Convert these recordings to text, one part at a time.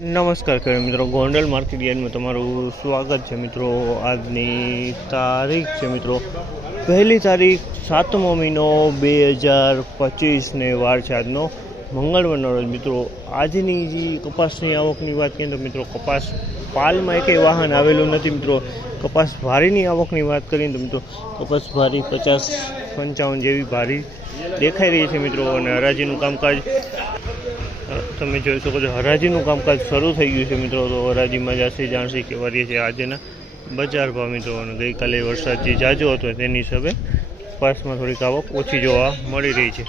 નમસ્કાર ખેડૂત મિત્રો, ગોંડલ માર્કેટ યાર્ડમાં તમારું સ્વાગત છે મિત્રો. આજની તારીખ છે મિત્રો, પહેલી તારીખ સાતમો મહિનો બે હજાર પચીસને વાર છે આજનો મંગળવારનો રોજ. મિત્રો, આજની જે કપાસની આવકની વાત કરીએ તો મિત્રો, કપાસ પાલમાં એકેય વાહન આવેલું નથી મિત્રો. કપાસ ભારીની આવકની વાત કરીએ તો મિત્રો, કપાસ ભારી પચાસ પંચાવન જેવી ભારી દેખાઈ રહી છે મિત્રો. અને હરાજીનું કામકાજ તમે જોઈ શકો છો, હરાજીનું કામકાજ શરૂ થઈ ગયું છે મિત્રો. તો હરાજીમાં જાસી જાણસી કે રહી છે આજના બજાર ભાવ મિત્રો. અને ગઈકાલે વરસાદ જે જાજો હતો તેની હિસાબે કપાસમાં થોડીક આવક ઓછી જોવા મળી રહી છે.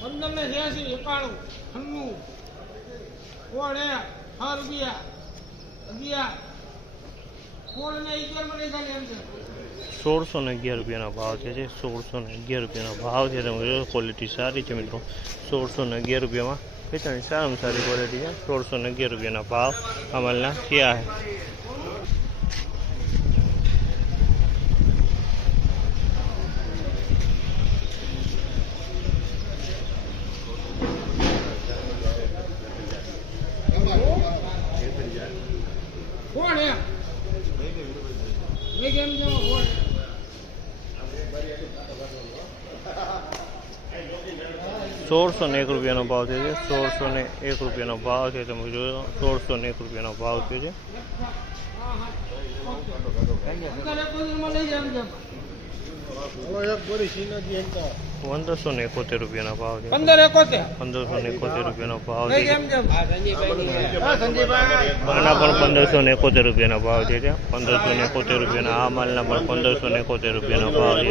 પંદર ને છ્યાસી એકાણું, છન્નું કોણ એ છ રૂપિયા, અગિયાર. કોણ ને અગિયાર મને ખાલી એમ છે. સોળસો ને અગિયાર રૂપિયાનો ભાવ છે જે સોળસો ને અગિયાર રૂપિયાનો ભાવ છે ક્વોલિટી સારી છે મિત્રો. સોળસો ને અગિયાર રૂપિયામાં વેચાણી સારામાં સારી ક્વોલિટી છે. સોળસો ને અગિયાર રૂપિયાના ભાવ અમલના થયા છે કોણ એમ મેં કેમ જો કોણ સોળસો ને એક રૂપિયાનો ભાવ થયો છે. સોળસો ને એક રૂપિયાનો ભાવ છે. તમે જોયો સોળસો ને એક રૂપિયાનો ભાવ થયો છે પંદર એકોતેરમાં લઈ જાય એમ છે પંદરસો ને એકોતેર રૂપિયાનો ભાવ છે. પંદર એકોતેર? પંદરસો ને એકોતેર રૂપિયાનો ભાવ છે. આના પણ પંદરસો ને એકોતેર રૂપિયાના ભાવ છે પંદરસો ને એકોતેર રૂપિયાના આ માલના પણ પંદરસો ને એકોતેર રૂપિયાનો ભાવ છે.